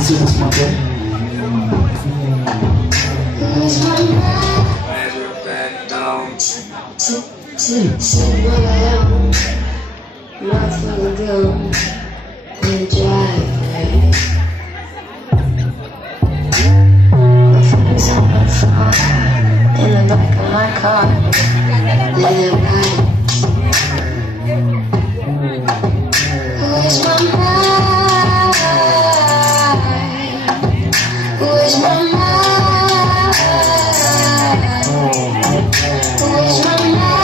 Listen to my girl. Nothing to do in the driveway. My friends on the phone in the back of my car. They're right. Where's my mind? Where's my mind? Where's my mind?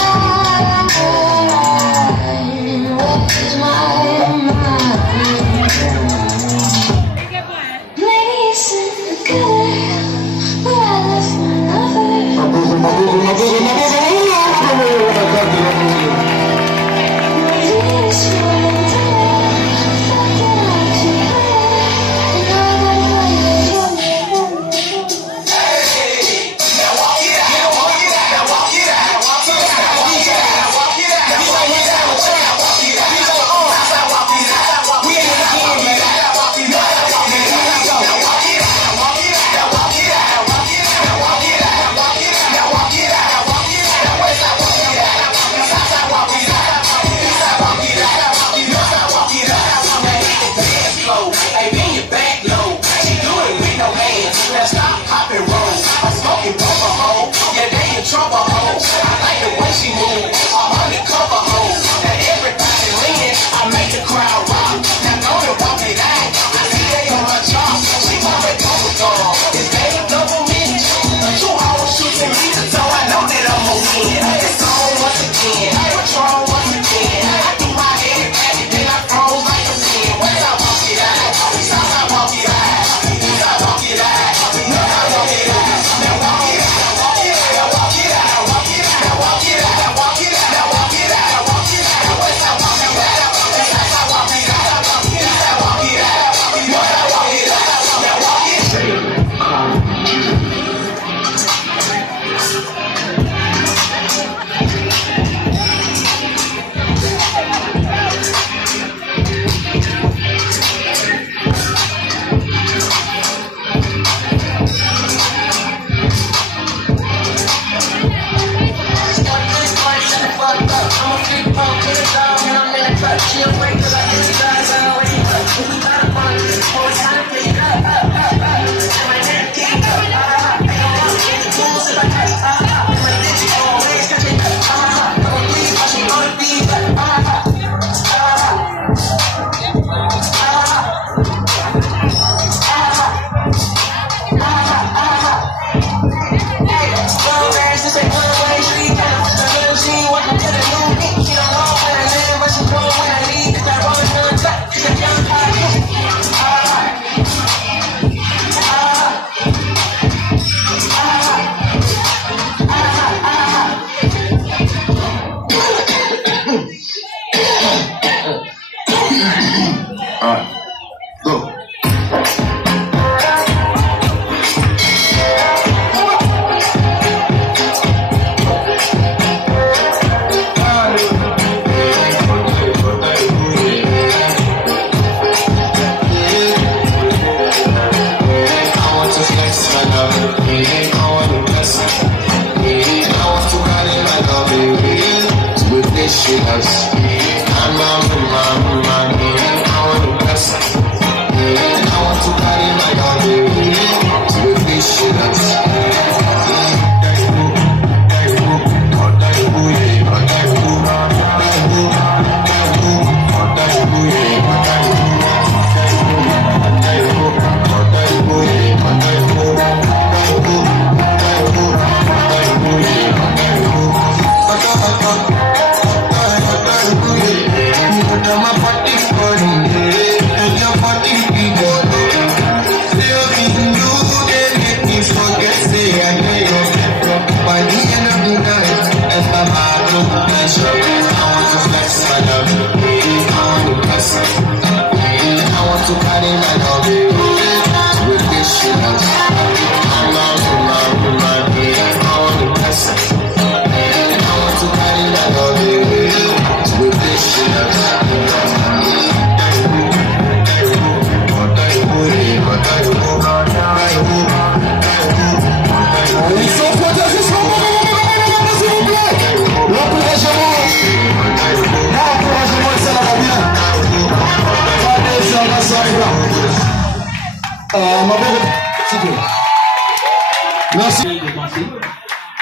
Merci. De danser.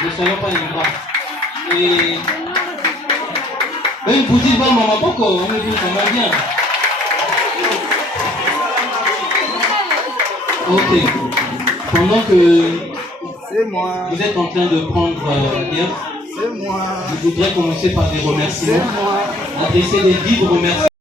Ne soyons pas ingrats. Et une petite balle, maman, pourquoi on me dit ça va bien. Ok. Pendant que vous êtes en train de prendre l'air, je voudrais commencer par des remerciements. Adresser des vifs remerciements.